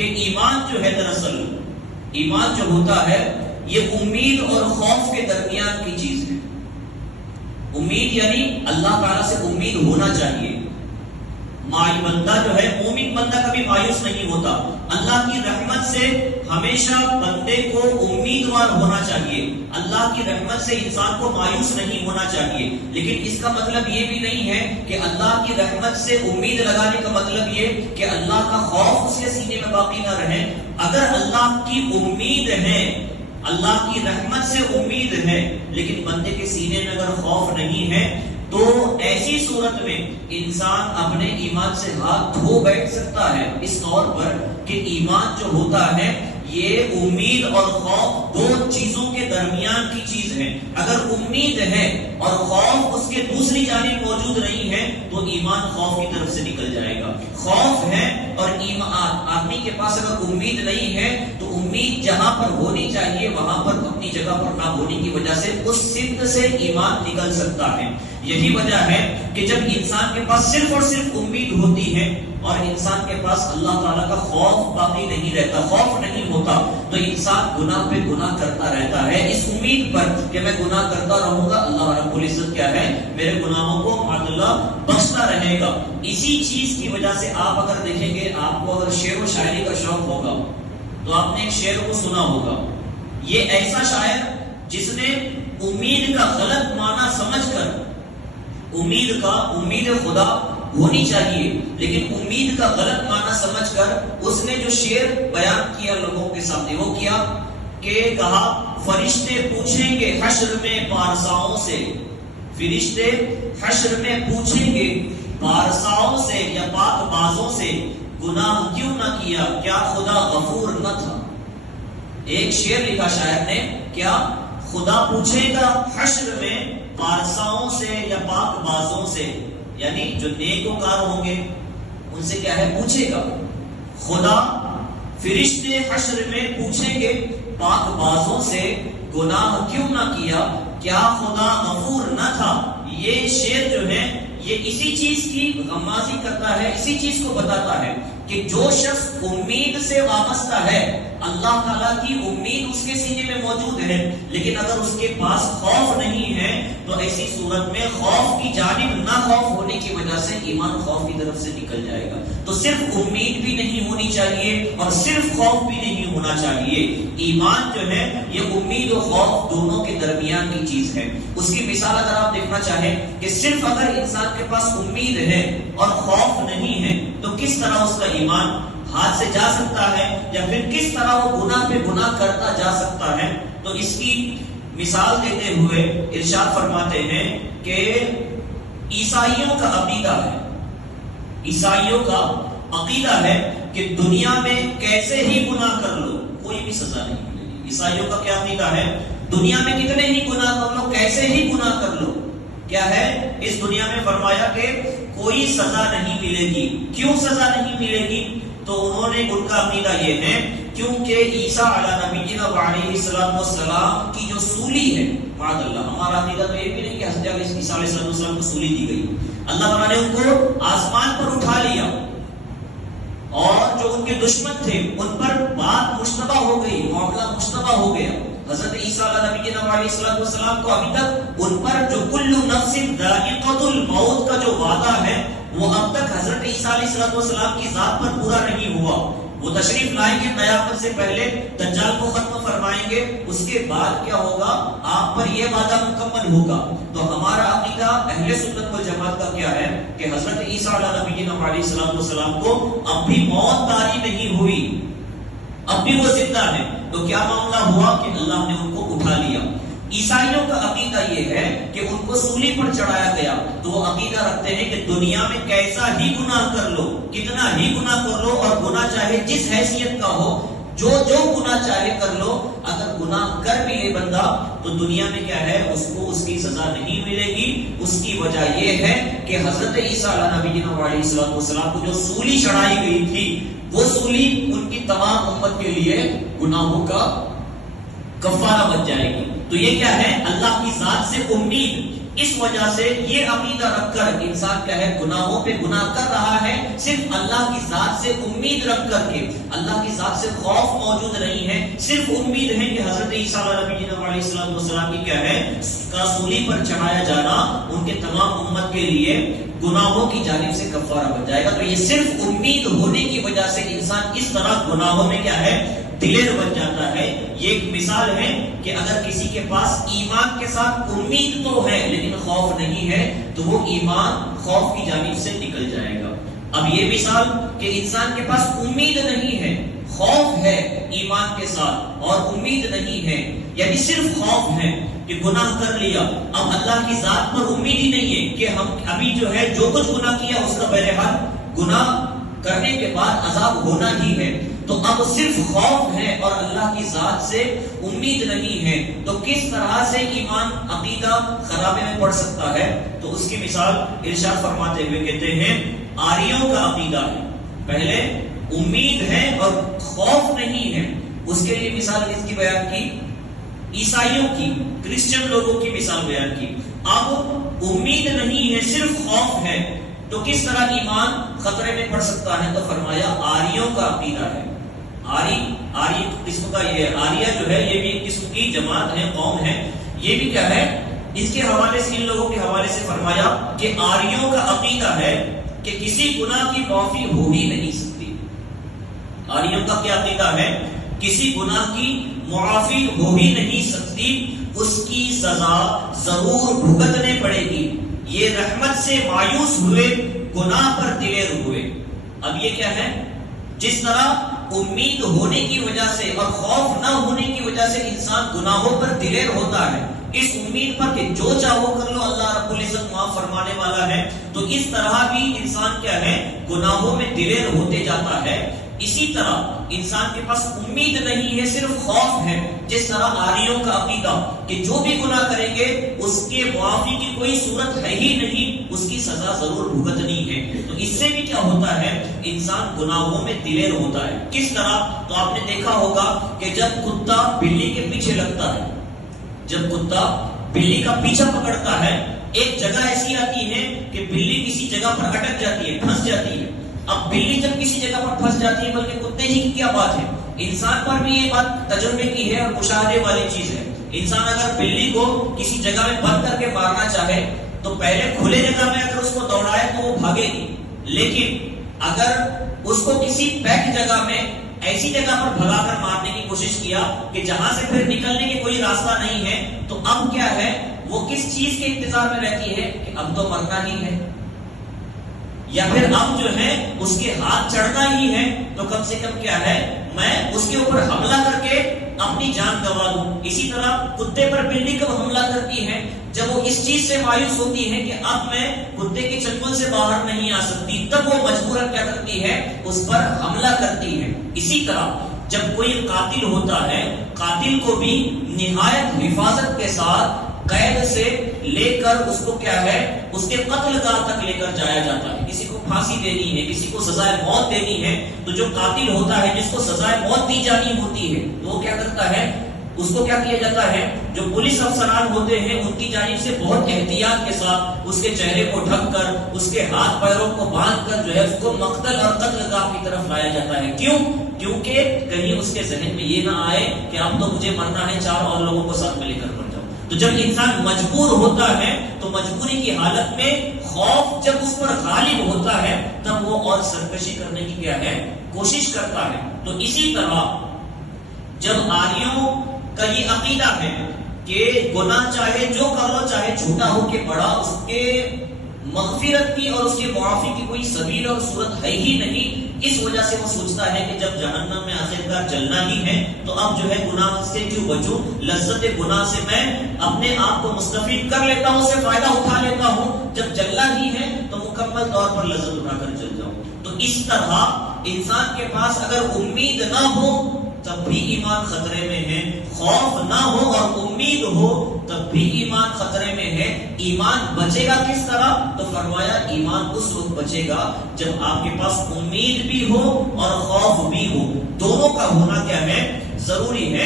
کہ ایمان جو ہے دراصل ایمان جو ہوتا ہے یہ امید اور خوف کے درمیان کی چیز ہے. امید یعنی اللہ تعالیٰ سے امید ہونا چاہیے. بندہ جو ہے مومن بندہ کبھی مایوس نہیں ہوتا. اللہ کی رحمت سے ہمیشہ بندے کو امیدوار ہونا چاہیے. اللہ کی رحمت سے انسان کو مایوس نہیں ہونا چاہیے. لیکن اس کا مطلب یہ بھی نہیں ہے کہ اللہ کی رحمت سے امید لگانے کا مطلب یہ کہ اللہ کا خوف اس کے سینے میں باقی نہ رہے. اگر اللہ کی امید ہے، اللہ کی رحمت سے امید ہے، لیکن بندے کے سینے میں اگر خوف نہیں ہے تو ایسی صورت میں انسان اپنے ایمان سے ہاتھ دھو بیٹھ سکتا ہے، اس طور پر کہ ایمان جو ہوتا ہے یہ امید اور خوف دو چیزوں کے درمیان کی چیز ہے. اگر امید ہے اور خوف اس کے دوسری جانب موجود نہیں ہے تو ایمان خوف کی طرف سے نکل جائے گا. خوف ہے اور آدمی کے پاس اگر امید نہیں ہے تو امید جہاں پر ہونی چاہیے وہاں پر اپنی جگہ پر نہ ہونے کی وجہ سے اس سمت سے ایمان نکل سکتا ہے. یہی وجہ ہے کہ جب انسان کے پاس صرف اور صرف امید ہوتی ہے اور انسان کے پاس اللہ تعالیٰ کا خوف باقی نہیں رہتا، خوف نہیں ہوتا، تو انسان گناہ پہ گناہ کرتا رہتا ہے اس امید پر کہ میں گناہ کرتا رہوں گا، اللہ رب العزت کیا ہے میرے گناہوں کو معاذ اللہ بخشتا رہے گا. اسی چیز کی وجہ سے آپ اگر دیکھیں گے، آپ کو اگر شعر و شاعری کا شوق ہوگا تو آپ نے ایک شعر کو سنا ہوگا. یہ ایسا شاعر جس نے امید کا غلط معنی سمجھ کر امید خدا ہونی چاہیے لیکن امید کا غلط معنی سمجھ کر اس نے جو شعر بیان کیا لوگوں کے سامنے وہ کیا کہ کہا فرشتے پوچھیں گے حشر میں پارساؤں سے، فرشتے حشر میں پوچھیں گے پارساؤں سے یا پاک بازوں سے، گناہ کیوں نہ کیا، کیا خدا غفور نہ تھا. ایک شعر لکھا شاعر نے، کیا خدا پوچھے گا حشر میں پارساؤں سے یا پاک بازوں سے، یعنی جو نیکوکار ہوں گے ان سے کیا ہے پوچھے گا. خدا فرشتے حشر میں پوچھیں گے پاک بازوں سے گناہ کیوں نہ کیا، کیا خدا غفور نہ تھا. یہ شعر جو ہے یہ اسی چیز کی غمازی کرتا ہے، اسی چیز کو بتاتا ہے کہ جو شخص امید سے وابستہ ہے، اللہ تعالیٰ کی امید اس کے سینے میں موجود ہے، لیکن اگر اس کے پاس خوف نہیں ہے تو ایسی صورت میں خوف کی جانب نہ خوف ہونے کی وجہ سے ایمان خوف کی طرف سے نکل جائے گا. تو صرف امید بھی نہیں ہونی چاہیے اور صرف خوف بھی نہیں ہونا چاہیے. ایمان جو ہے یہ امید و خوف دونوں کے درمیان کی چیز ہے. اس کی مثال اگر آپ دیکھنا چاہیں کہ صرف اگر انسان کے پاس امید ہے اور خوف نہیں ہے تو کس طرح اس کا ایمان ہاتھ سے جا سکتا ہے یا پھر کس طرح وہ گناہ پہ گناہ کرتا جا سکتا ہے. تو اس کی مثال دیتے ہوئے ارشاد فرماتے ہیں کہ عیسائیوں کا عقیدہ ہے، عیسائیوں کا عقیدہ ہے کہ دنیا میں کیسے ہی گناہ کر لو کوئی بھی سزا نہیں ملے گی. عیسائیوں کا کیا عقیدہ ہے؟ دنیا میں کتنے ہی گناہ کر لو، کیسے ہی گناہ کر لو، کیا ہے اس دنیا میں فرمایا کہ کوئی سزا نہیں ملے گی. کیوں سزا نہیں ملے گی؟ تو انہوں نے ان کا عقیدہ یہ ہے کیونکہ عیسیٰ علیہ نبینا وعلیہ السلام کی جو سولی ہے، معاذ اللہ ہمارا عقیدہ تو یہ بھی نہیں کہ حضرت عیسیٰ علیہ السلام کو سولی دی گئی. اللہ تعالیٰ نے ان کو آسمان پر اٹھا لیا اور جو ان کے دشمن تھے ان پر بات مشتبہ ہو گئی، معاملہ مشتبہ ہو گیا. حضرت عیسیٰ علیہ نبینا علیہ السلام کو ابھی تک ان پر جو کل نفس ذائقۃ الموت کا جو وعدہ ہے وہ اب تک حضرت عیسیٰ علیہ السلام کی ذات پر پورا نہیں ہوا. وہ تشریف لائیں گے قیامت سے پہلے، دجال کو ختم فرمائیں گے، اس کے بعد کیا ہوگا؟ آپ پر یہ وعدہ مکمل ہوگا. تو ہمارا عقیدہ اہل سنت والجماعت کا کیا ہے کہ حضرت عیسیٰ علیہ نبینا علیہ السلام کو اب بھی موت طاری نہیں ہوئی، اب بھی وہ زندہ ہے. تو کیا معاملہ ہوا کہ اللہ نے ان کو اٹھا لیا. عیسائیوں کا عقیدہ یہ ہے کہ ان کو سولی پر چڑھایا گیا تو وہ عقیدہ رکھتے ہیں کہ دنیا میں کیسا ہی گناہ کر لو، کتنا ہی گناہ کر لو، اور گناہ چاہے جس حیثیت کا ہو، جو گناہ چاہے کر لو، اگر گناہ کر بھی لے بندہ تو دنیا میں کیا ہے اس کو اس کی سزا نہیں ملے گی. اس کی وجہ یہ ہے کہ حضرت عیسیٰ علیہ نبینا علیہ السلام کو جو سولی چڑھائی گئی تھی وہ سولی ان کی تمام امت کے لیے گناہوں کا کفارہ بن جائے گی. تو یہ کیا ہے؟ اللہ کی ذات سے امید. اس وجہ سے یہ عقیدہ رکھ کر انسان کیا ہے گناہوں پہ گناہ کر رہا ہے، صرف اللہ کی ذات سے امید رکھ کر کے، اللہ کی ذات سے خوف موجود نہیں ہے، صرف امید ہے کہ حضرت عیسیٰ علیہ السلام کی کیا ہے سولی پر چڑھایا جانا ان کے تمام امت کے لیے گناہوں کی جانب سے کفارہ بن جائے گا. تو یہ صرف امید ہونے کی وجہ سے انسان اس طرح گناہوں میں کیا ہے دلیر بن جاتا ہے. یہ ایک مثال ہے کہ اگر کسی کے پاس ایمان کے ساتھ امید تو ہے لیکن خوف نہیں ہے تو وہ ایمان خوف کی جانب سے نکل جائے گا. اب یہ مثال کہ انسان کے پاس امید نہیں ہے، خوف ہے ایمان کے ساتھ اور امید نہیں ہے، یعنی صرف خوف ہے کہ گناہ کر لیا، اب اللہ کی ذات پر امید ہی نہیں ہے کہ ہم ابھی جو ہے جو کچھ گناہ کیا اس کا بہرحال گناہ کرنے کے بعد عذاب ہونا ہی ہے، تو اب صرف خوف ہے اور اللہ کی ذات سے امید نہیں ہے، تو کس طرح سے ایمان عقیدہ خرابے میں پڑ سکتا ہے؟ تو اس کی مثال ارشاد فرماتے ہوئے کہتے ہیں آریوں کا عقیدہ ہے، پہلے امید ہے اور خوف نہیں ہے، اس کے لیے مثال کس کی بیان کی؟ عیسائیوں کی، کرسچن لوگوں کی مثال بیان کی. اب امید نہیں ہے صرف خوف ہے تو کس طرح ایمان خطرے میں پڑ سکتا ہے؟ تو فرمایا آریوں کا عقیدہ ہے. آری قسم کا یہ آریہ جو ہے یہ بھی ایک قسم کی جماعت ہے، قوم ہے. یہ بھی کیا ہے اس کے حوالے سے ان لوگوں کے حوالے سے فرمایا کہ آریوں کا عقیدہ ہے کہ کسی گناہ کی معافی ہو ہی نہیں سکتی. آریوں کا کیا عقیدہ ہے؟ کسی گناہ کی معافی ہو ہی نہیں سکتی، اس کی سزا ضرور بھگتنے پڑے گی. یہ رحمت سے مایوس ہوئے، گناہ پر دلیر ہوئے. اب یہ کیا ہے؟ جس طرح امید ہونے کی وجہ سے اور خوف نہ ہونے کی وجہ سے انسان گناہوں پر دلیر ہوتا ہے، اس امید پر کہ جو چاہو کر لو اللہ رب العزت معاف فرمانے والا ہے، تو اس طرح بھی انسان کیا ہے گناہوں میں دلیر ہوتے جاتا ہے. اسی طرح انسان کے پاس امید نہیں ہے، صرف خوف ہے. جس طرح آریوں کا عقیدہ کہ جو بھی گناہ کریں گے اس کے معافی کی کوئی صورت ہے ہی نہیں، اس کی سزا ضرور بھگتنی ہے. تو اس سے بھی کیا ہوتا ہے انسان گناہوں میں دلیر ہوتا ہے. کس طرح؟ تو آپ نے دیکھا ہوگا کہ جب کتا بلی کے پیچھے لگتا ہے، جب کتا بلی کا پیچھا پکڑتا ہے، ایک جگہ ایسی آتی ہے کہ بلی کسی جگہ پر اٹک جاتی ہے، پھنس جاتی ہے. اب بلی جب کسی جگہ پر پھنس جاتی ہے، بلکہ کتے ہی کی کیا بات ہے، انسان پر بھی یہ بات تجربے کی ہے اور مشاہدے والی چیز ہے. انسان اگر بلی کو کسی جگہ میں بند کر کے مارنا چاہے تو پہلے کھلے جگہ میں اگر اس کو دوڑائے تو وہ بھاگے گی، لیکن اگر اس کو کسی پیک جگہ میں ایسی جگہ پر بھگا کر مارنے کی کوشش کیا کہ جہاں سے پھر نکلنے کی کوئی راستہ نہیں ہے، تو اب کیا ہے وہ کس چیز کے انتظار میں رہتی ہے کہ اب تو مرنا ہی ہے، یا پھر اب جو ہے اس کے ہاتھ چڑھنا ہی ہے، تو کم سے کم کیا ہے میں اس کے اوپر حملہ کر کے اپنی جان گنوا دوں. اسی طرح کتے پر بلی کب حملہ کرتی ہے؟ جب وہ اس چیز سے مایوس ہوتی ہے کہ اب میں کتے کی چنگل سے باہر نہیں آ سکتی، تب وہ مجبوراً کیا کرتی ہے اس پر حملہ کرتی ہے. اسی طرح جب کوئی قاتل ہوتا ہے، قاتل کو بھی نہایت حفاظت کے ساتھ قید سے لے کر اس کو کیا ہے اس کے قتل گاہ تک لے کر جایا جاتا ہے. کسی کو پھانسی دینی ہے، کسی کو سزائے موت دینی ہے، تو جو قاتل ہوتا ہے جس کو سزائے موت دی جانی ہوتی ہے تو وہ کیا کرتا ہے اس کو کیا کیا جاتا ہے، جو پولیس افسران ہوتے ہیں ان کی جانب سے بہت احتیاط کے ساتھ اس کے چہرے کو ڈھک کر اس کے ہاتھ پیروں کو باندھ کر جو ہے اس کو مقتل اور قتل گاہ کی طرف لایا جاتا ہے. کیوں؟ کیونکہ کہیں اس کے ذہن میں یہ نہ آئے کہ اب تو مجھے مرنا ہے، چار اور لوگوں کو ساتھ میں لے کر مر جاؤ. تو جب انسان مجبور ہوتا ہے تو مجبوری کی حالت میں خوف جب اس پر غالب ہوتا ہے تب وہ اور سرکشی کرنے کی کیا ہے کوشش کرتا ہے. تو اسی طرح جب آریوں کا یہ عقیدہ ہے کہ گناہ چاہے جو کر لو، چاہے چھوٹا ہو کہ بڑا، اس کے مغفرت کی اور اس کے معافی کی کوئی سبیل اور صورت ہے ہی نہیں، اس وجہ سے وہ سوچتا ہے کہ جب جہنم میں آخرکار جلنا ہی ہے تو اب جو ہے گناہ سے کیوں بچوں، لذت گناہ سے میں اپنے آپ کو مستفید کر لیتا ہوں، سے فائدہ اٹھا لیتا ہوں، جب جلنا ہی ہے تو مکمل طور پر لذت اٹھا کر چل جاؤں. تو اس طرح انسان کے پاس اگر امید نہ ہو تب بھی ایمان خطرے میں ہے، خوف نہ ہو اور امید ہو تب بھی ایمان خطرے میں ہے. ایمان بچے گا کس طرح؟ تو فرمایا ایمان اس وقت بچے گا جب آپ کے پاس امید بھی ہو اور خوف بھی ہو، دونوں کا ہونا کیا ہے ضروری ہے.